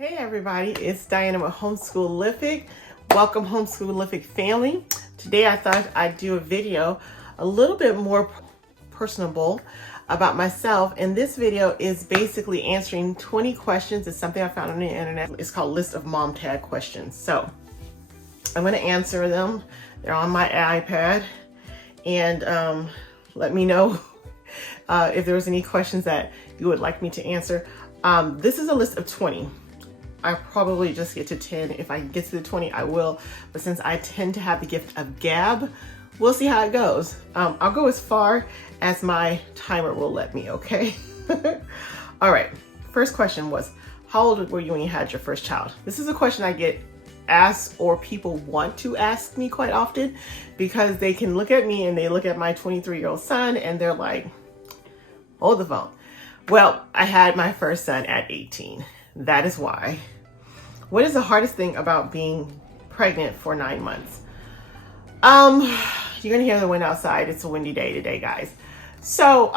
Hey everybody, it's Diana with Homeschoolific. Welcome Homeschoolific family. Today I thought I'd do a video a little bit more personable about myself, and this video is basically answering 20 questions. It's something I found on the internet. It's called List of Mom Tag Questions. So I'm going to answer them. They're on my iPad, and let me know if there was any questions that you would like me to answer. This is a list of 20. I probably just get to 10. If I get to the 20, I will. But since I tend to have the gift of gab, we'll see how it goes. I'll go as far as my timer will let me, okay? All right, first question was, how old were you when you had your first child? This is a question I get asked, or people want to ask me quite often, because they can look at me and they look at my 23-year-old son and they're like, hold the phone. Well, I had my first son at 18. That is why. What is the hardest thing about being pregnant for 9 months? You're gonna hear the wind outside. It's a windy day today, guys. So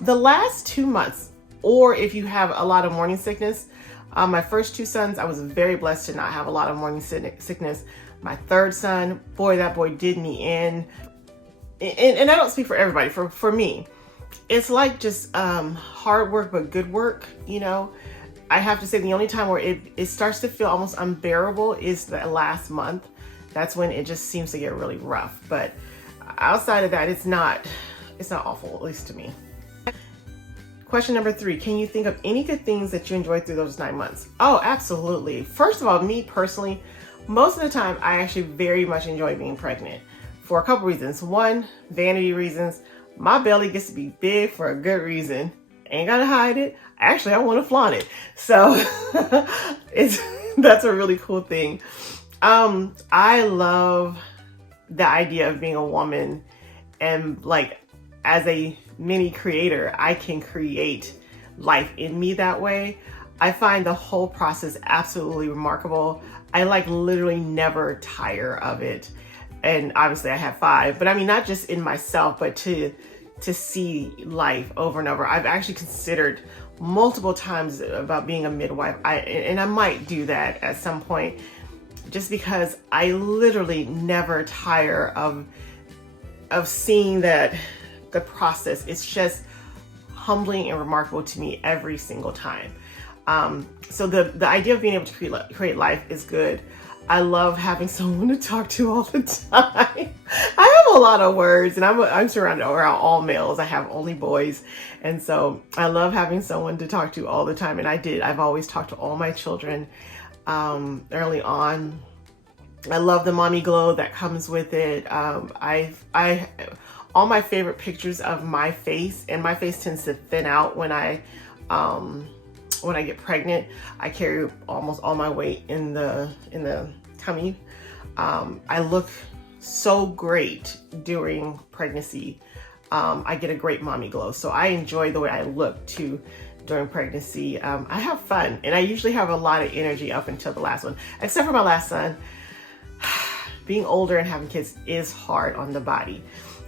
the last 2 months, or if you have a lot of morning sickness, my first two sons, I was very blessed to not have a lot of morning sickness. My third son, boy, that boy did me in. And I don't speak for everybody. For me, it's like just hard work but good work, you know. I have to say the only time where it starts to feel almost unbearable is the last month. That's when it just seems to get really rough. But outside of that, it's not awful, at least to me. Question number 3, can you think of any good things that you enjoyed through those 9 months? Oh, absolutely. First of all, me personally, most of the time, I actually very much enjoy being pregnant for a couple reasons. One, vanity reasons. My belly gets to be big for a good reason. Ain't gotta hide it. Actually, I want to flaunt it. So that's a really cool thing. I love the idea of being a woman, and like as a mini creator, I can create life in me that way. I find the whole process absolutely remarkable. I like literally never tire of it. And obviously I have 5, but I mean, not just in myself, but to see life over and over. I've actually considered multiple times about being a midwife. And I might do that at some point, just because I literally never tire of seeing that the process. It's just humbling and remarkable to me every single time. So the idea of being able to create life is good. I love having someone to talk to all the time. I have a lot of words, and I'm surrounded around all males. I have only boys. And so I love having someone to talk to all the time. And I've always talked to all my children early on. I love the mommy glow that comes with it. All my favorite pictures of my face, and my face tends to thin out when I get pregnant. I carry almost all my weight in the tummy. I look so great during pregnancy. I get a great mommy glow. So I enjoy the way I look too during pregnancy. I have fun, and I usually have a lot of energy up until the last one, except for my last son. Being older and having kids is hard on the body.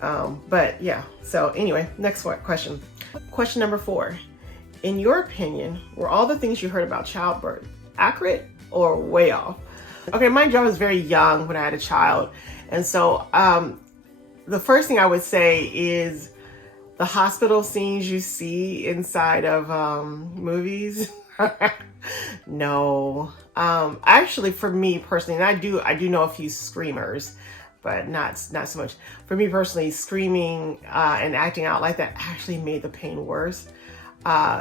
But yeah, so anyway, next question. Question number 4. In your opinion, were all the things you heard about childbirth accurate or way off? Okay, mind you, I was very young when I had a child. And so the first thing I would say is the hospital scenes you see inside of movies. No. Actually, for me personally, and I do know a few screamers, but not so much. For me personally, screaming and acting out like that actually made the pain worse.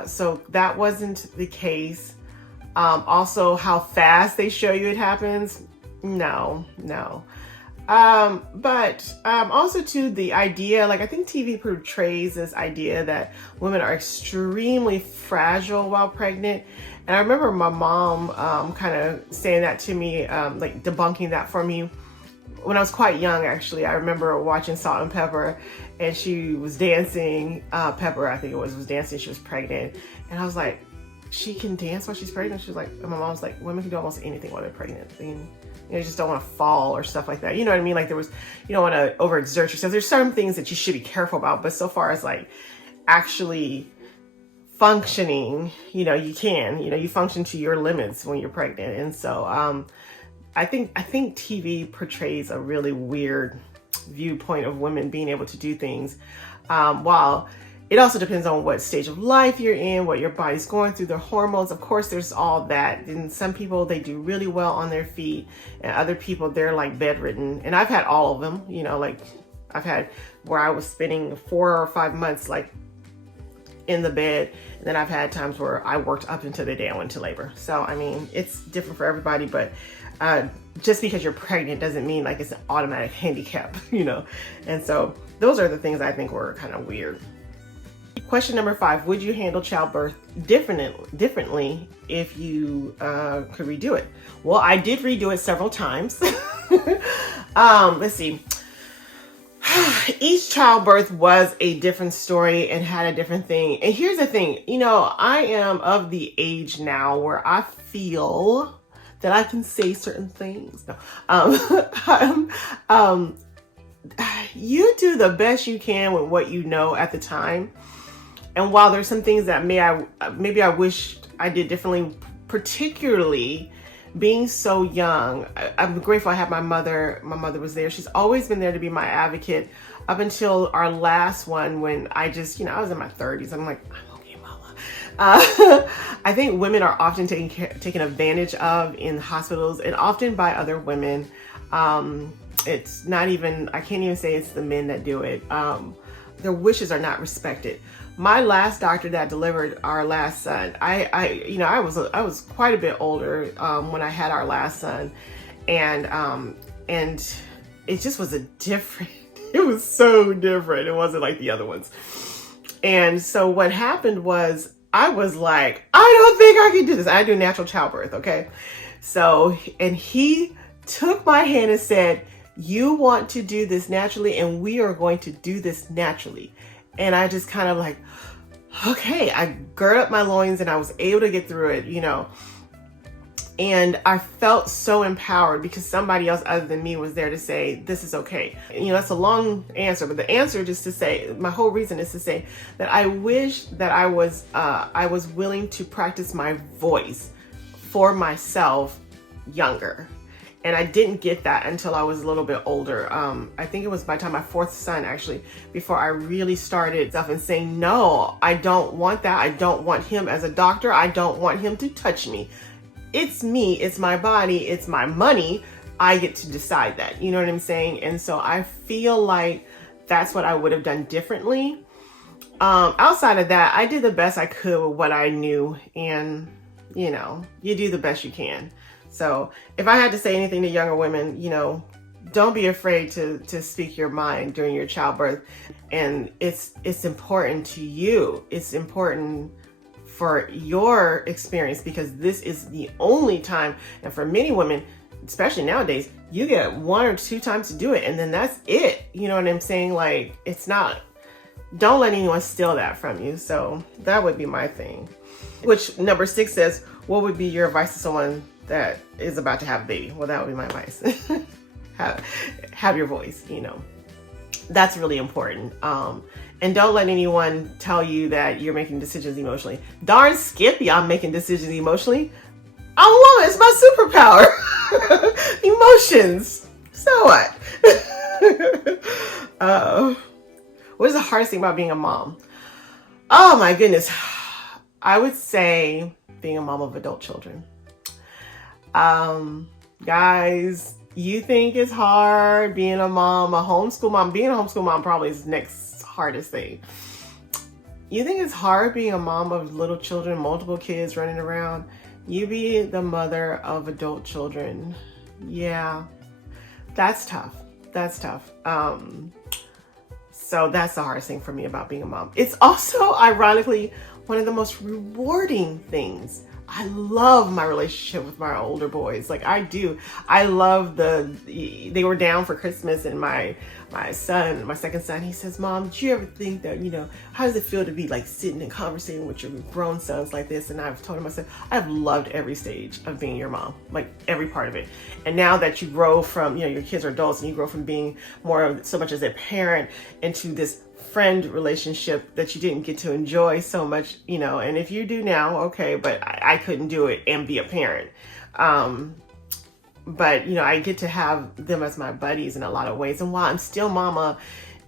So that wasn't the case. Also, how fast they show you it happens. No. But also too, the idea, like I think TV portrays this idea that women are extremely fragile while pregnant. And I remember my mom kind of saying that to me, like debunking that for me. When I was quite young, actually, I remember watching Salt and Pepper, and she was dancing. Pepper, I think it was dancing. She was pregnant, and I was like, "She can dance while she's pregnant." She was like, and my mom's like, "Women can do almost anything while they're pregnant. You just don't want to fall or stuff like that. You know what I mean? Like you don't want to overexert yourself. There's certain things that you should be careful about, but so far as like actually functioning, you function to your limits when you're pregnant. And so I think TV portrays a really weird viewpoint of women being able to do things, while it also depends on what stage of life you're in, what your body's going through, the hormones. Of course, there's all that. And some people, they do really well on their feet, and other people, they're like bedridden. And I've had all of them, like I've had where I was spending 4 or 5 months like in the bed. And then I've had times where I worked up until the day I went to labor. So, I mean, it's different for everybody, but just because you're pregnant doesn't mean like it's an automatic handicap, And so those are the things I think were kind of weird. Question number 5, would you handle childbirth differently if you could redo it? Well, I did redo it several times. Let's see. Each childbirth was a different story and had a different thing. And here's the thing, I am of the age now where I feel that I can say certain things. No. You do the best you can with what you know at the time. And while there's some things that maybe I wish I did differently, particularly being so young, I'm grateful I have my mother. My mother was there. She's always been there to be my advocate up until our last one, when I just, I was in my 30s. I'm like, I'm okay, mama. I think women are often taken advantage of in hospitals, and often by other women. It's not even, I can't even say it's the men that do it. Their wishes are not respected. My last doctor that delivered our last son, I was quite a bit older when I had our last son, and it just was it was so different. It wasn't like the other ones. And so what happened was, I was like, I don't think I can do this. I do natural childbirth, okay? So, and he took my hand and said, you want to do this naturally, and we are going to do this naturally. And I just kind of like, okay, I girded up my loins and I was able to get through it, And I felt so empowered because somebody else other than me was there to say, this is okay. That's a long answer, but the answer just to say, my whole reason is to say that I wish that I was willing to practice my voice for myself younger. And I didn't get that until I was a little bit older. I think it was by the time my 4th son, actually, before I really started stuff and saying, no, I don't want that. I don't want him as a doctor. I don't want him to touch me. It's me. It's my body. It's my money. I get to decide that. You know what I'm saying? And so I feel like that's what I would have done differently. Outside of that, I did the best I could with what I knew. And, you do the best you can. So if I had to say anything to younger women, don't be afraid to speak your mind during your childbirth. And it's important to you. It's important for your experience, because this is the only time. And for many women, especially nowadays, you get 1 or 2 times to do it. And then that's it. You know what I'm saying? Like, don't let anyone steal that from you. So that would be my thing. Which number 6 says, what would be your advice to someone that is about to have a baby? Well, that would be my advice. have your voice, That's really important. And don't let anyone tell you that you're making decisions emotionally. Darn skippy, I'm making decisions emotionally. I'm a woman, it's my superpower. Emotions. So what? What is the hardest thing about being a mom? Oh my goodness. I would say being a mom of adult children. Guys, you think it's hard being a mom, a homeschool mom. Being a homeschool mom probably is the next hardest thing. You think it's hard being a mom of little children, multiple kids running around? You be the mother of adult children. Yeah, that's tough. That's tough. So that's the hardest thing for me about being a mom. It's also, ironically, one of the most rewarding things. I love my relationship with my older boys. Like, I do. I love they were down for Christmas, and my second son, he says, Mom, did you ever think that, how does it feel to be like sitting and conversating with your grown sons like this? And I've told him, I said, I've loved every stage of being your mom, like every part of it. And now that you grow from, your kids are adults, and you grow from being more so much as a parent into this friend relationship that you didn't get to enjoy so much, you know, and if you do now, okay, but I couldn't do it and be a parent. But, you know, I get to have them as my buddies in a lot of ways. And while I'm still mama,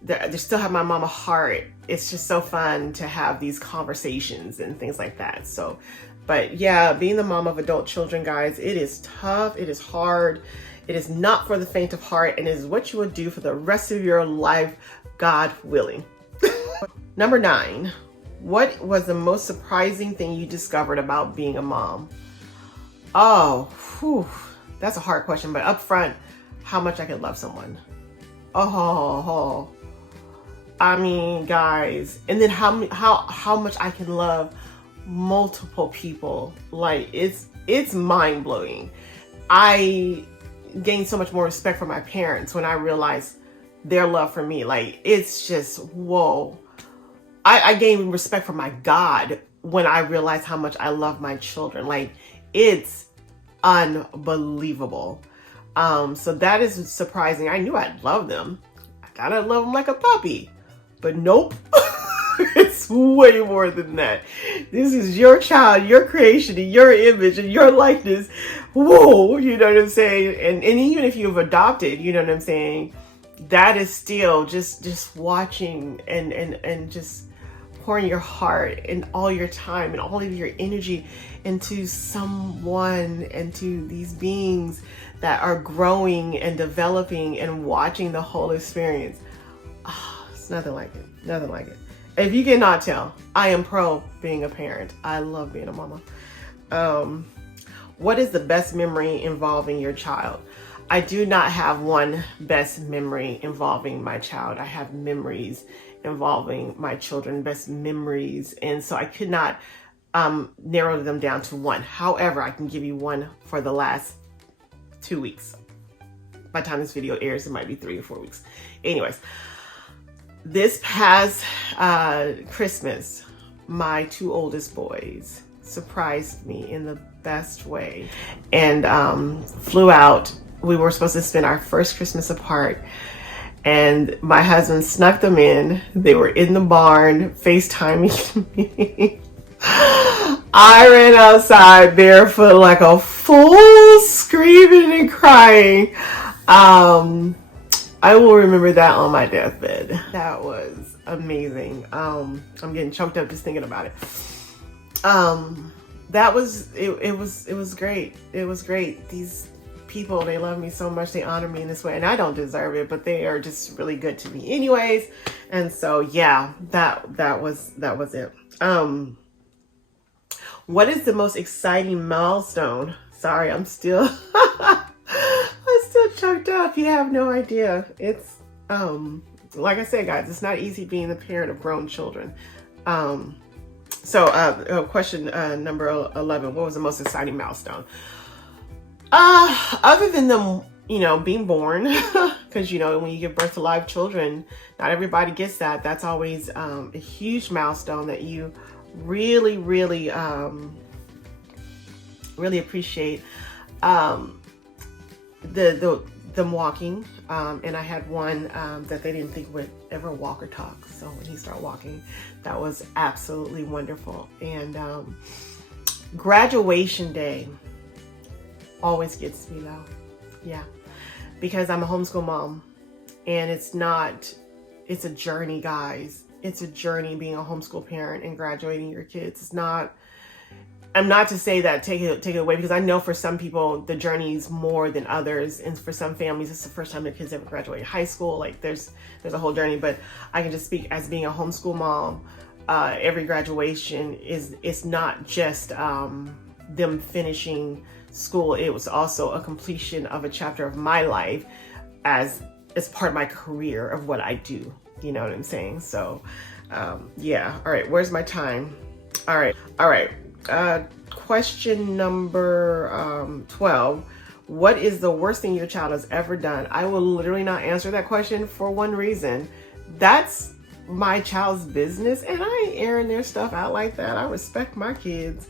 they still have my mama heart. It's just so fun to have these conversations and things like that. So, but yeah, being the mom of adult children, guys, it is tough. It is hard. It is not for the faint of heart, and it is what you will do for the rest of your life, God willing. Number 9, what was the most surprising thing you discovered about being a mom? Oh, whew, that's a hard question, but up front, how much I can love someone. Oh, I mean, guys, and then how much I can love multiple people. Like, it's mind blowing. I gained so much more respect for my parents when I realized their love for me. Like, it's just, whoa. I gained respect for my God when I realized how much I love my children. Like, it's unbelievable. So that is surprising. I knew I'd love them. I gotta love them like a puppy, but nope. It's way more than that. This is your child, your creation, and your image and your likeness. Whoa, you know what I'm saying? And even if you've adopted, you know what I'm saying? That is still just watching and just pouring your heart and all your time and all of your energy into someone, into these beings that are growing and developing and watching the whole experience. Oh, it's nothing like it. Nothing like it. If you cannot tell, I am pro being a parent. I love being a mama. What is the best memory involving your child? I do not have one best memory involving my child. I have memories involving my children, best memories. And so I could not narrow them down to one. However, I can give you one for the last 2 weeks. By the time this video airs, it might be 3 or 4 weeks. Anyways, this past Christmas, my 2 oldest boys surprised me in the best way and flew out. We were supposed to spend our first Christmas apart, and my husband snuck them in. They were in the barn FaceTiming me. I ran outside barefoot like a fool, screaming and crying. I will remember that on my deathbed. That was amazing. I'm getting choked up just thinking about it. That was it was great. It was great. These people, they love me so much. They honor me in this way, and I don't deserve it, but they are just really good to me anyways. And so yeah, that was it. What is the most exciting milestone? Sorry, I'm still choked up. You have no idea. It's like I said, guys, it's not easy being the parent of grown children. Question number 11, what was the most exciting milestone? Other than them, you know, being born, because, you know, when you give birth to live children, not everybody gets that. That's always a huge milestone that you really, really, really appreciate. Them walking, and I had one that they didn't think would ever walk or talk. So when he started walking, that was absolutely wonderful. And graduation day always gets me though. Yeah, because I'm a homeschool mom, and it's a journey, guys. It's a journey being a homeschool parent and graduating your kids. It's not, I'm not to say that take it away, because I know for some people the journey is more than others, and for some families it's the first time their kids ever graduate high school. Like there's a whole journey, but I can just speak as being a homeschool mom. Every graduation it's not just them finishing school. It was also a completion of a chapter of my life as part of my career of what I do. You know what I'm saying? So yeah. All right, where's my time? All right. Question number 12. What is the worst thing your child has ever done? I will literally not answer that question for one reason. That's my child's business, and I ain't airing their stuff out like that. I respect my kids.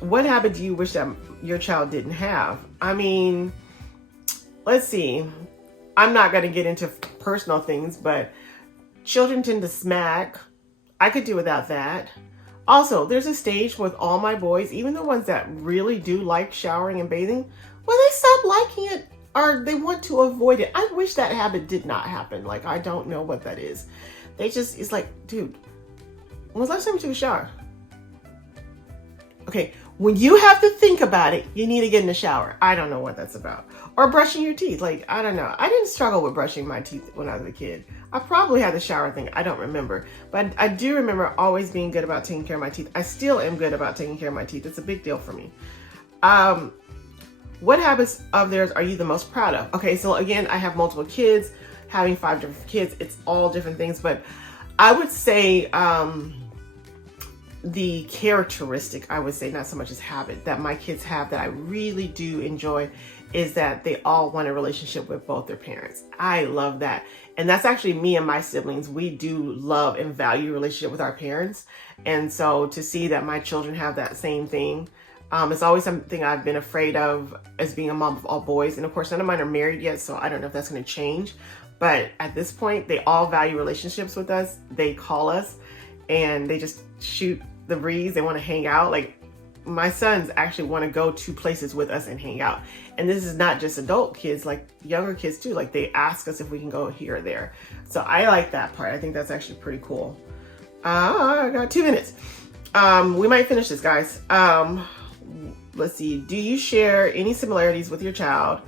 What habit do you wish that your child didn't have? I mean, let's see. I'm not going to get into personal things, but children tend to smack. I could do without that. Also, there's a stage with all my boys, even the ones that really do like showering and bathing, well, they stop liking it or they want to avoid it. I wish that habit did not happen. Like, I don't know what that is. They just, it's like, dude, when was the last time you took a shower? Okay, when you have to think about it, you need to get in the shower. I don't know what that's about. Or brushing your teeth. Like, I don't know. I didn't struggle with brushing my teeth when I was a kid. I probably had the shower thing. I don't remember. But I do remember always being good about taking care of my teeth. I still am good about taking care of my teeth. It's a big deal for me. What habits of theirs are you the most proud of? Okay, so again, I have multiple kids. Having 5 different kids, it's all different things. But I would say the characteristic, I would say, not so much as habit, that my kids have that I really do enjoy is that they all want a relationship with both their parents. I love that. And that's actually me and my siblings. We do love and value relationship with our parents. And so to see that my children have that same thing, it's always something I've been afraid of as being a mom of all boys. And of course, none of mine are married yet, so I don't know if that's going to change. But at this point, they all value relationships with us. They call us and they just shoot the breeze. They want to hang out. Like, my sons actually want to go to places with us and hang out. And this is not just adult kids, like younger kids too. Like, they ask us if we can go here or there. So I like that part. I think that's actually pretty cool. I got 2 minutes. We might finish this, guys. Let's see. Do you share any similarities with your child,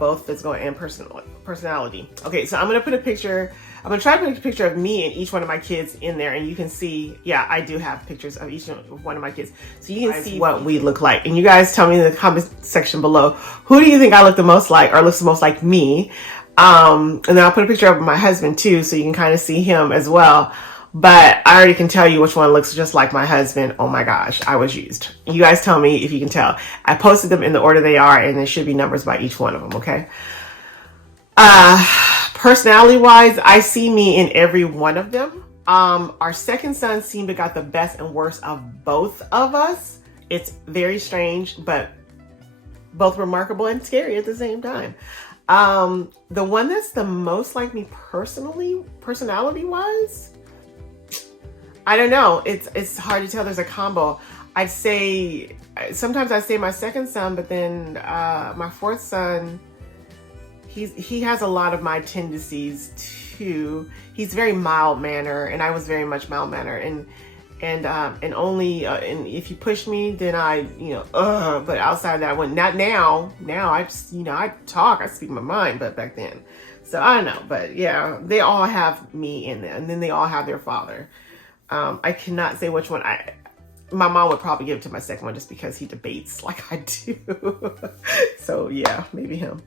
both physical and personality? Okay, so I'm going to put a picture. I'm going to try to put a picture of me and each one of my kids in there, and you can see, yeah, I do have pictures of each one of my kids. So you can see what we look like. And you guys tell me in the comment section below, who do you think I look the most like or looks the most like me? And then I'll put a picture of my husband too, so you can kind of see him as well. But I already can tell you which one looks just like my husband. Oh my gosh, I was used. You guys tell me if you can tell. I posted them in the order they are, and there should be numbers by each one of them, okay? Personality wise, I see me in every one of them. Our second son seemed to got the best and worst of both of us. It's very strange, but both remarkable and scary at the same time. The one that's the most like me personality wise, I don't know. It's hard to tell. There's a combo. I'd say, sometimes I say my second son, but then my fourth son, he has a lot of my tendencies too. He's very mild manner, and I was very much mild manner, and only and if you push me, then but outside of that, not now. Now I just, I talk, I speak my mind, but back then, so I don't know. But yeah, they all have me in there, and then they all have their father. I cannot say which one. My mom would probably give it to my second one just because he debates like I do. So yeah, maybe him.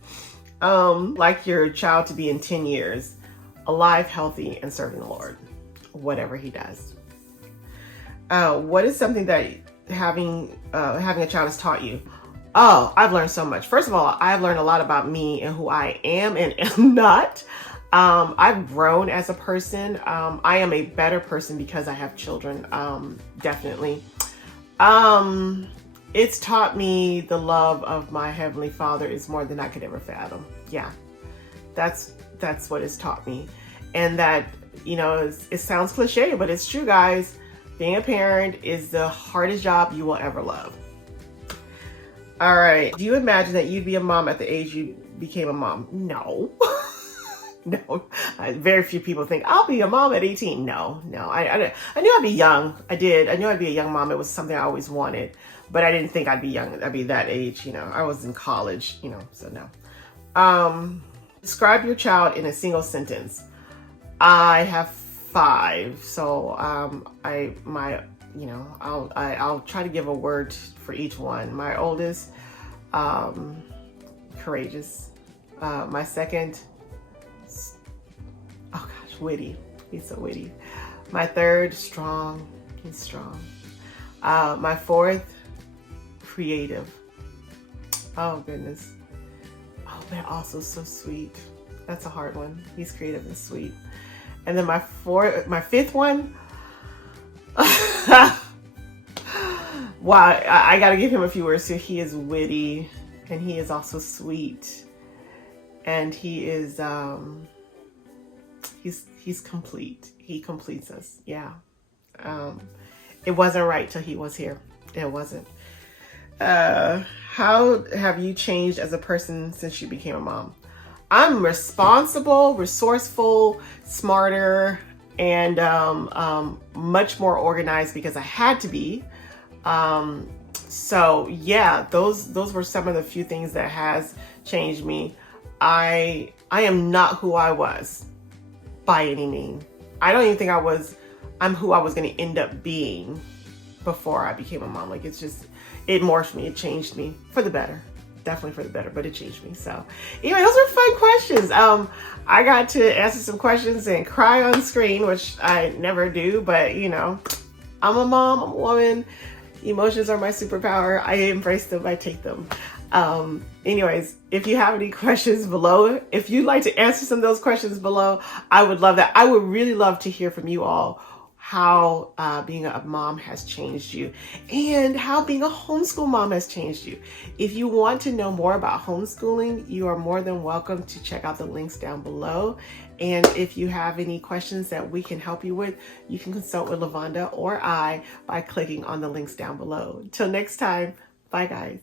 Like your child to be in 10 years, alive, healthy, and serving the Lord, whatever he does. What is something that having a child has taught you? Oh, I've learned so much. First of all, I've learned a lot about me and who I am and am not. I've grown as a person. I am a better person because I have children. Definitely. It's taught me the love of my Heavenly Father is more than I could ever fathom. Yeah, that's what it's taught me. And that, it sounds cliche, but it's true, guys. Being a parent is the hardest job you will ever love. All right. Do you imagine that you'd be a mom at the age you became a mom? No. No. Very few people think I'll be a mom at 18. No. I knew I'd be young. I did. I knew I'd be a young mom. It was something I always wanted, but I didn't think I'd be young. I'd be that age. I was in college, so no. Describe your child in a single sentence. I have 5. So, I'll try to give a word for each one. My oldest, courageous. My second, oh gosh, witty. He's so witty. My third, strong. He's strong. My fourth, creative. Oh goodness. Oh, they're also so sweet. That's a hard one. He's creative and sweet. And then my fifth one, wow, I gotta give him a few words. So he is witty, and he is also sweet, and he is he's complete. He completes us. Yeah. It wasn't right till he was here. It wasn't. How have you changed as a person since you became a mom? I'm responsible, resourceful, smarter, and much more organized because I had to be. So yeah, those were some of the few things that has changed me. I am not who I was by any means. I don't even think I'm who I was going to end up being before I became a mom. Like it morphed me, it changed me for the better. Definitely for the better, but it changed me. So anyway, those were fun questions. I got to answer some questions and cry on screen, which I never do, but you know, I'm a mom, I'm a woman. Emotions are my superpower. I embrace them, I take them. Anyways, if you have any questions below, if you'd like to answer some of those questions below, I would love that. I would really love to hear from you all how being a mom has changed you and how being a homeschool mom has changed you. If you want to know more about homeschooling, you are more than welcome to check out the links down below. And if you have any questions that we can help you with, you can consult with Lavonda or I by clicking on the links down below. Until next time, bye guys.